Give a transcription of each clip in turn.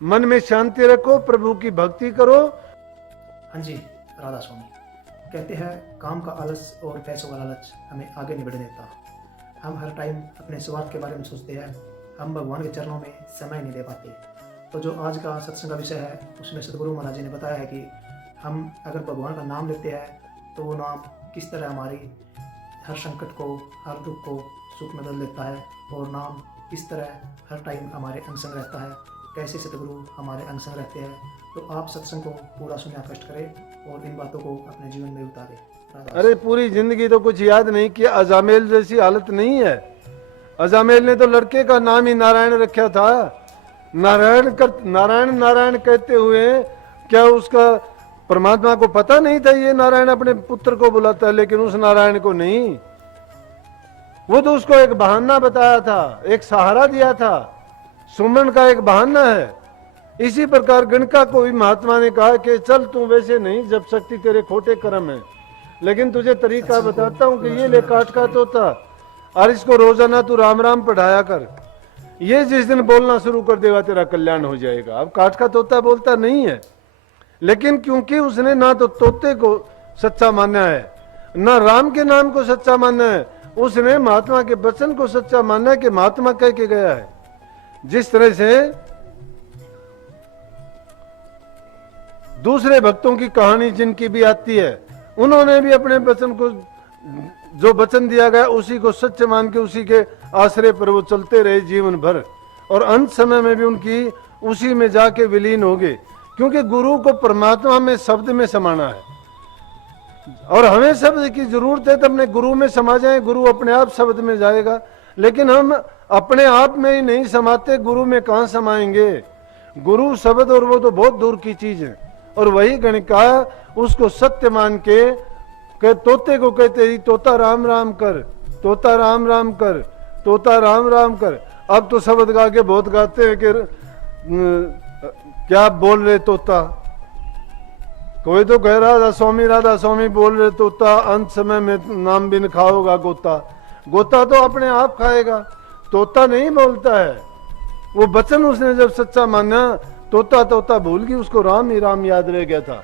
मन में शांति रखो, प्रभु की भक्ति करो। हाँ जी, राधा स्वामी कहते हैं काम का आलस और पैसों का लालच हमें आगे नहीं बढ़ने देता। हम हर टाइम अपने स्वार्थ के बारे में सोचते हैं, हम भगवान के चरणों में समय नहीं दे पाते। तो जो आज का सत्संग का विषय है उसमें सदगुरु महाराज जी ने बताया है कि हम अगर भगवान का नाम लेते हैं तो वो नाम किस तरह हमारी हर संकट को, हर दुख को सुख में बदल देता है, और नाम किस तरह हर टाइम हमारे अंग संग रहता है, कैसे सदगुरु हमारे अंग संग रहते हैं। तो आप सत्संग को पूरा सुनना कष्ट करें और इन बातों को अपने जीवन में उतारें। अरे पूरी जिंदगी तो कुछ याद नहीं किया, अजामेल जैसी हालत नहीं है। अजामेल ने तो लड़के का नाम ही नारायण रखा था। नारायण नारायण कहते हुए क्या उसका परमात्मा को पता नहीं था ये नारायण अपने पुत्र को बुलाता है, लेकिन उस नारायण को नहीं। वो तो उसको एक बहाना बताया था, एक सहारा दिया था, सुमन का एक बहाना है। इसी प्रकार गणका को भी महात्मा ने कहा कि चल तू वैसे नहीं, जब शक्ति तेरे खोटे कर्म है, लेकिन तुझे तरीका बताता हूं कि ये ले काठ का तोता और इसको रोजाना तू राम राम पढ़ाया कर। ये जिस दिन बोलना शुरू कर देगा तेरा कल्याण हो जाएगा। अब काठ का तोता बोलता नहीं है, लेकिन क्योंकि उसने ना तो तोते को सच्चा माना है, ना राम के नाम को सच्चा माना है, उसने महात्मा के वचन को सच्चा माना है कि महात्मा कह के गया है। जिस तरह से दूसरे भक्तों की कहानी जिनकी भी आती है, उन्होंने भी अपने वचन को, जो वचन दिया गया उसी को सत्य मान के उसी के आश्रय पर वो चलते रहे जीवन भर, और अंत समय में भी उनकी उसी में जाके विलीन हो गए। क्योंकि गुरु को परमात्मा में, शब्द में समाना है, और हमें शब्द की जरूरत है तो अपने गुरु में समा जाए, गुरु अपने आप शब्द में जाएगा। लेकिन हम अपने आप में ही नहीं समाते, गुरु में कहां समाएंगे। गुरु शब्द और वो तो बहुत दूर की चीज है। और वही गणिका उसको सत्य मान के तोते को कहते ही तोता राम राम कर, तोता राम राम कर, तोता राम राम कर। अब तो शब्द गा के बहुत गाते हैं कि क्या बोल रहे तोता। कोई तो कह राधा स्वामी बोल रहे तोता, अंत समय में नाम बिन खाओगा गोता। गोता तो अपने आप खाएगा, तोता नहीं बोलता है। वो वचन उसने जब सच्चा माना, तोता तोता भूल गई, उसको राम ही राम याद रह गया था।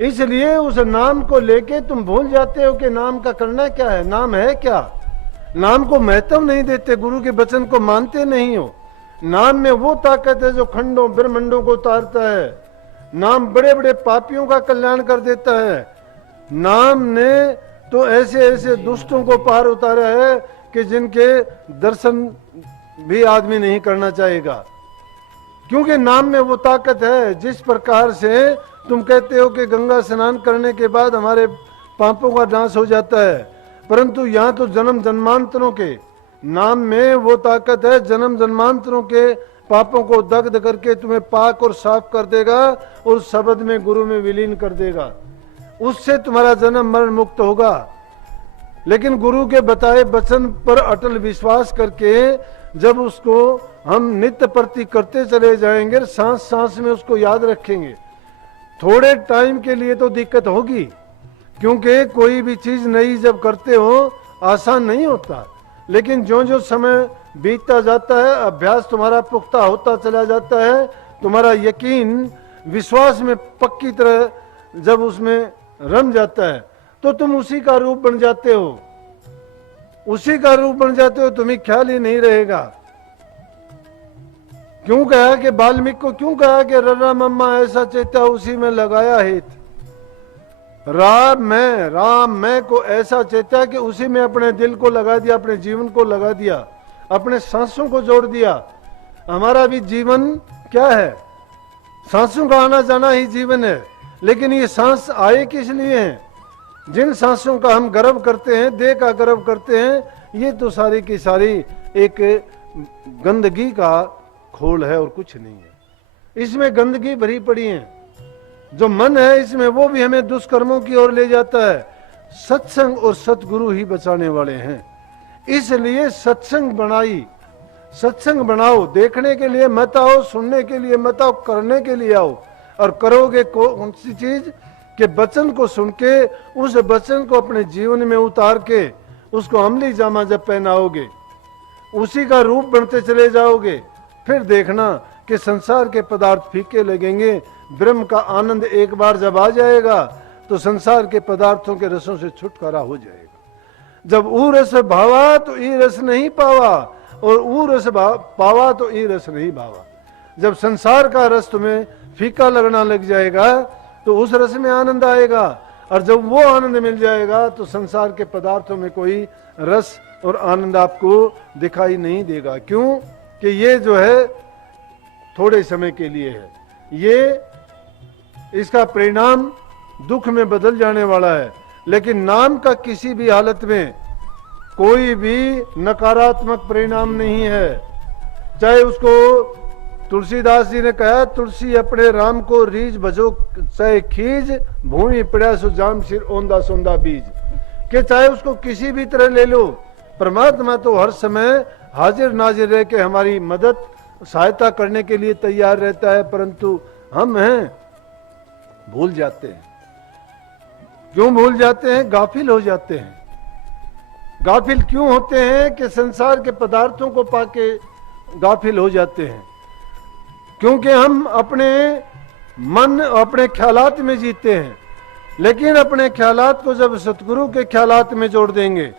इसलिए उस नाम को लेके तुम भूल जाते हो कि नाम का करना क्या है, नाम है क्या। नाम को महत्व नहीं देते, गुरु के वचन को मानते नहीं हो। नाम में वो ताकत है जो खंडों ब्रह्मंडों को उतारता है। नाम बड़े बड़े पापियों का कल्याण कर देता है। नाम ने तो ऐसे ऐसे दुष्टों को पार उतारा है कि जिनके दर्शन भी आदमी नहीं करना चाहेगा। क्योंकि नाम में वो ताकत है। जिस प्रकार से तुम कहते हो कि गंगा स्नान करने के बाद हमारे पापों का नाश हो जाता है, परंतु यहाँ तो जन्म जन्मांतरों के नाम में वो ताकत है, जन्म जन्मांतरों के पापों को दग्ध करके तुम्हें पाक और साफ कर देगा और शब्द में गुरु में विलीन कर देगा। उससे तुम्हारा जन्म मरण मुक्त होगा। लेकिन गुरु के बताए वचन पर अटल विश्वास करके जब उसको हम नित्य प्रति करते चले जाएंगे, सांस सांस में उसको याद रखेंगे, थोड़े टाइम के लिए तो दिक्कत होगी, क्योंकि कोई भी चीज नई जब करते हो आसान नहीं होता। लेकिन जो जो समय बीतता जाता है, अभ्यास तुम्हारा पुख्ता होता चला जाता है, तुम्हारा यकीन विश्वास में पक्की तरह जब उसमें रम जाता है, तो तुम उसी का रूप बन जाते हो। उसी का रूप बन जाते हो, तुम्हें ख्याल ही नहीं रहेगा। क्यों कहा कि वाल्मीकि को क्यों कहा कि ररा मम्मा ऐसा चेता उसी में लगाया हित। राम मैं को ऐसा चेता कि उसी में अपने दिल को लगा दिया, अपने जीवन को लगा दिया, अपने सांसों को जोड़ दिया। हमारा भी जीवन क्या है, सांसों का आना जाना ही जीवन है। लेकिन ये सांस आए किस लिए हैं? जिन सांसों का हम गर्व करते हैं, देह का गर्व करते हैं, ये तो सारी की सारी एक गंदगी का खोल है और कुछ नहीं है। इसमें गंदगी भरी पड़ी है। जो मन है इसमें, वो भी हमें दुष्कर्मों की ओर ले जाता है। सत्संग और सतगुरु ही बचाने वाले हैं। इसलिए सत्संग बनाओ। देखने के लिए मत आओ, सुनने के लिए मत आओ, करने के लिए आओ। और करोगे कौन सी चीज कि वचन को सुन के उस वचन को अपने जीवन में उतार के उसको अमली जामा जब पहनाओगे, उसी का रूप बनते चले जाओगे, फिर देखना कि संसार के पदार्थ फीके लगेंगे। ब्रह्म का आनंद एक बार जब आ जाएगा तो संसार के पदार्थों के रसों से छुटकारा हो जाएगा। जब ऊ रस भावा तो ई रस नहीं पावा, और ऊ रस पावा तो ई रस नहीं भावा। जब संसार का रस तुम्हें फीका लगना लग जाएगा तो उस रस में आनंद आएगा, और जब वो आनंद मिल जाएगा तो संसार के पदार्थों में कोई रस और आनंद आपको दिखाई नहीं देगा। क्यों कि ये जो है थोड़े समय के लिए है, ये इसका परिणाम दुख में बदल जाने वाला है। लेकिन नाम का किसी भी हालत में कोई भी नकारात्मक परिणाम नहीं है। चाहे उसको तुलसीदास जी ने कहा, तुलसी अपने राम को रीज भजो चाहे खीज, भूमि पड़ा सो जाम सिर ओंदा सोंदा बीज। कि चाहे उसको किसी भी तरह ले लो, परमात्मा तो हर समय हाजिर नाजिर रह के हमारी मदद सहायता करने के लिए तैयार रहता है, परंतु हम हैं भूल जाते हैं। क्यों भूल जाते हैं? गाफिल हो जाते हैं। गाफिल क्यों होते हैं? कि संसार के पदार्थों को पाके गाफिल हो जाते हैं। क्योंकि हम अपने मन अपने ख्यालात में जीते हैं। लेकिन अपने ख्यालात को जब सतगुरु के ख्यालात में जोड़ देंगे,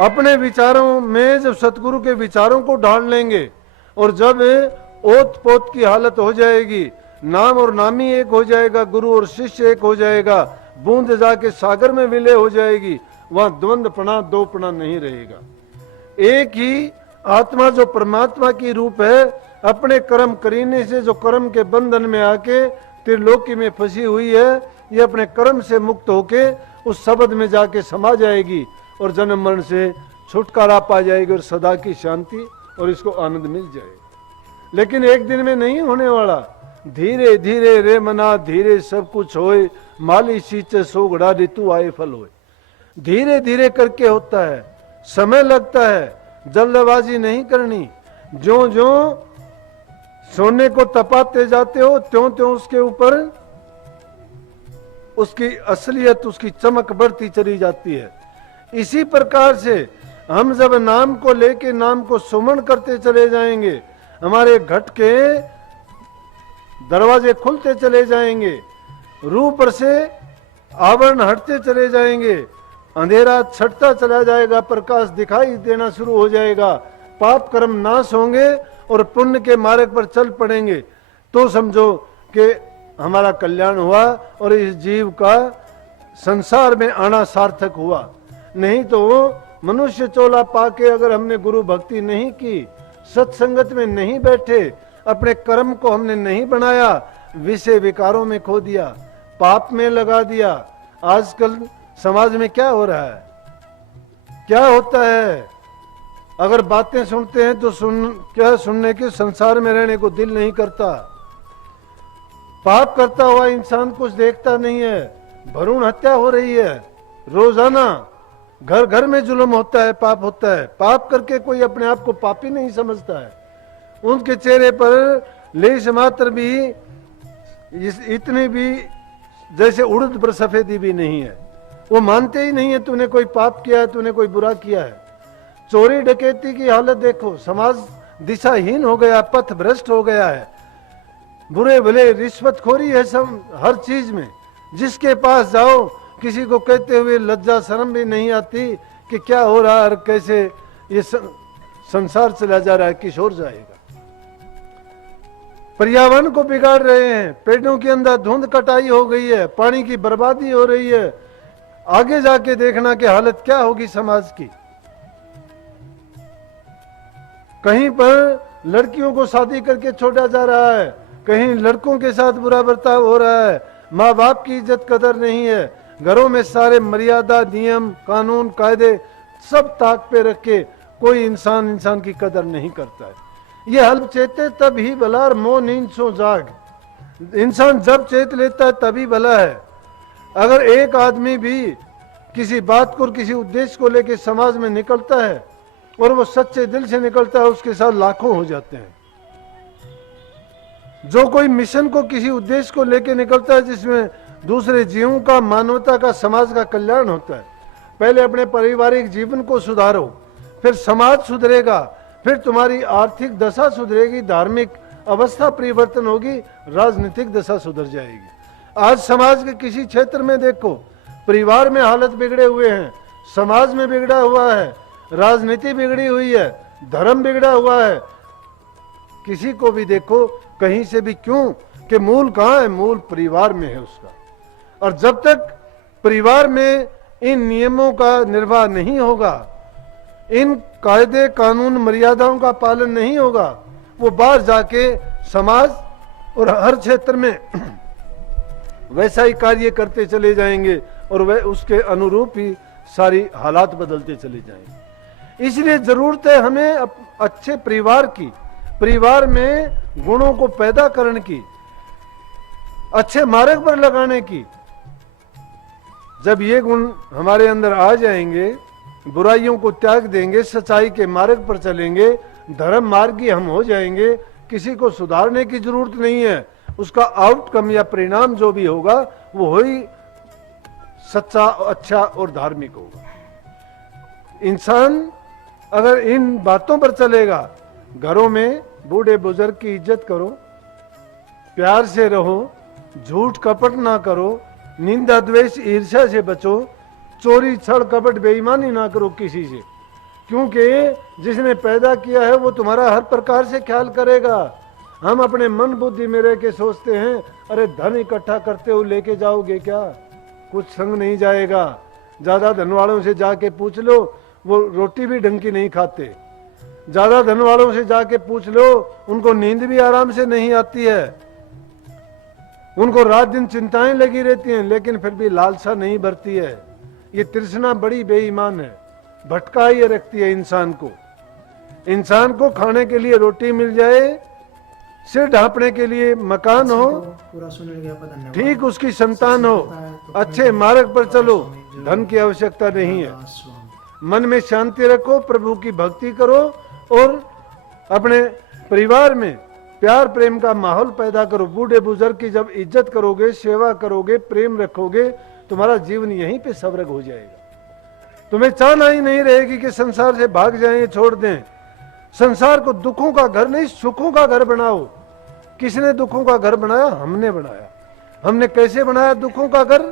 अपने विचारों में जब सतगुरु के विचारों को ढाल लेंगे, और जब ओत पोत की हालत हो जाएगी, नाम और नामी एक हो जाएगा, गुरु और शिष्य एक हो जाएगा, बूंद जाके सागर में विलय हो जाएगी, वहां द्वंद्वपना दोपना नहीं रहेगा। एक ही आत्मा जो परमात्मा की रूप है, अपने कर्म करीने से जो कर्म के बंधन में आके त्रिलोकी में फंसी हुई है, ये अपने कर्म से मुक्त होके उस शब्द में जाके समा जाएगी और जन्म मरण से छुटकारा पा जाएगी और सदा की शांति और इसको आनंद मिल जाएगा। लेकिन एक दिन में नहीं होने वाला। धीरे धीरे रे मना धीरे सब कुछ होए, माली सींचे सोगड़ा ऋतु आए फल होए। धीरे धीरे करके होता है, समय लगता है, जल्दबाजी नहीं करनी। जो जो सोने को तपाते जाते हो त्यों त्यों उसके ऊपर उसकी असलियत उसकी चमक बढ़ती चली जाती है। इसी प्रकार से हम जब नाम को लेके नाम को सुमन करते चले जाएंगे, हमारे घट के दरवाजे खुलते चले जाएंगे, रूह पर से आवरण हटते चले जाएंगे, अंधेरा छटता चला जाएगा, प्रकाश दिखाई देना शुरू हो जाएगा, पाप कर्म नाश होंगे और पुण्य के मार्ग पर चल पड़ेंगे। तो समझो कि हमारा कल्याण हुआ और इस जीव का संसार में आना सार्थक हुआ। नहीं तो मनुष्य चोला पाके अगर हमने गुरु भक्ति नहीं की, सत्संगत में नहीं बैठे, अपने कर्म को हमने नहीं बनाया, विषय विकारों में खो दिया, पाप में लगा दिया। आजकल समाज में क्या हो रहा है, क्या होता है? अगर बातें सुनते हैं तो सुनने के संसार में रहने को दिल नहीं करता। पाप करता हुआ इंसान कुछ देखता नहीं है। भ्रूण हत्या हो रही है रोजाना, घर घर में जुल्म होता है, पाप होता है। पाप करके कोई अपने आप को पापी नहीं समझता है। उनके चेहरे पर लेश मात्र भी इतनी भी जैसे उड़द पर सफेदी भी नहीं है। वो मानते ही नहीं है तूने कोई पाप किया है, तूने कोई बुरा किया है। चोरी डकैती की हालत देखो, समाज दिशाहीन हो गया, पथ भ्रष्ट हो गया है। बुरे भले रिश्वतखोरी है सब हर चीज में। जिसके पास जाओ किसी को कहते हुए लज्जा शर्म भी नहीं आती कि क्या हो रहा है, कैसे ये संसार चला जा रहा है, किशोर जाएगा। पर्यावरण को बिगाड़ रहे हैं, पेड़ों के अंदर धुंध कटाई हो गई है, पानी की बर्बादी हो रही है। आगे जाके देखना कि हालत क्या होगी समाज की। कहीं पर लड़कियों को शादी करके छोड़ा जा रहा है, कहीं लड़कों के साथ बुरा बर्ताव हो रहा है, माँ बाप की इज्जत कदर नहीं है। घरों में सारे मर्यादा नियम कानून कायदे सब ताक पे रख के कोई इंसान की कदर नहीं करता है। ये हल चेते तब ही भला और मोह नींद सो जाग। इंसान जब चेत लेता है तभी भला है। अगर एक आदमी भी किसी बात को किसी उद्देश्य को लेकर समाज में निकलता है और वो सच्चे दिल से निकलता है, उसके साथ लाखों हो जाते हैं। जो कोई मिशन को किसी उद्देश्य को लेकर निकलता है जिसमें दूसरे जीवों का, मानवता का, समाज का कल्याण होता है। पहले अपने पारिवारिक जीवन को सुधारो, फिर समाज सुधरेगा, फिर तुम्हारी आर्थिक दशा सुधरेगी, धार्मिक अवस्था परिवर्तन होगी, राजनीतिक दशा सुधर जाएगी। आज समाज के किसी क्षेत्र में देखो, परिवार में हालत बिगड़े हुए हैं, समाज में बिगड़ा हुआ है, राजनीति बिगड़ी हुई है, धर्म बिगड़ा हुआ है। किसी को भी देखो कहीं से भी, क्यों कि मूल कहाँ है? मूल परिवार में है उसका। और जब तक परिवार में इन नियमों का निर्वाह नहीं होगा, इन कायदे कानून मर्यादाओं का पालन नहीं होगा, वो बाहर जाके समाज और हर क्षेत्र में वैसा ही कार्य करते चले जाएंगे और वह उसके अनुरूप ही सारी हालात बदलते चले जाएंगे। इसलिए जरूरत है हमें अच्छे परिवार की, परिवार में गुणों को पैदा करने की, अच्छे मार्ग पर लगाने की। जब ये गुण हमारे अंदर आ जाएंगे, बुराइयों को त्याग देंगे, सच्चाई के मार्ग पर चलेंगे, धर्म मार्गी हम हो जाएंगे, किसी को सुधारने की जरूरत नहीं है। उसका आउटकम या परिणाम जो भी होगा वो ही सच्चा, अच्छा और धार्मिक होगा। इंसान अगर इन बातों पर चलेगा, घरों में बूढ़े बुजुर्ग की इज्जत करो, प्यार से रहो, झूठ कपट ना करो, निंदा द्वेष ईर्ष्या से बचो, चोरी छल कपट बेईमानी ना करो किसी से, क्योंकि जिसने पैदा किया है वो तुम्हारा हर प्रकार से ख्याल करेगा। हम अपने मन बुद्धि में रह के सोचते हैं अरे धन इकट्ठा करते हो लेके जाओगे क्या, कुछ संग नहीं जाएगा। ज्यादा धन वालों से जाके पूछ लो, वो रोटी भी ढंग की नहीं खाते। ज्यादा धन वालों से जाके पूछ लो, उनको नींद भी आराम से नहीं आती है, उनको रात दिन चिंताएं लगी रहती हैं, लेकिन फिर भी लालसा नहीं भरती है। ये तृष्णा बड़ी बेईमान है, भटका ये रखती है इंसान को। इंसान को खाने के लिए रोटी मिल जाए, सिर ढांपने के लिए मकान हो, पूरा सुनने के बाद धन्यवाद। ठीक उसकी संतान हो, अच्छे मार्ग पर चलो, धन की आवश्यकता नहीं है। मन में शांति रखो, प्रभु की भक्ति करो और अपने परिवार में प्यार प्रेम का माहौल पैदा करो। बूढ़े बुजुर्ग की जब इज्जत करोगे, सेवा करोगे, प्रेम रखोगे, तुम्हारा जीवन यहीं पे स्वर्ग हो जाएगा। तुम्हें चाहना ही नहीं रहेगी कि संसार से भाग जाएं, छोड़ दें। संसार को दुखों का घर नहीं, सुखों का घर बनाओ। किसने दुखों का घर बनाया? हमने बनाया। हमने कैसे बनाया दुखों का घर?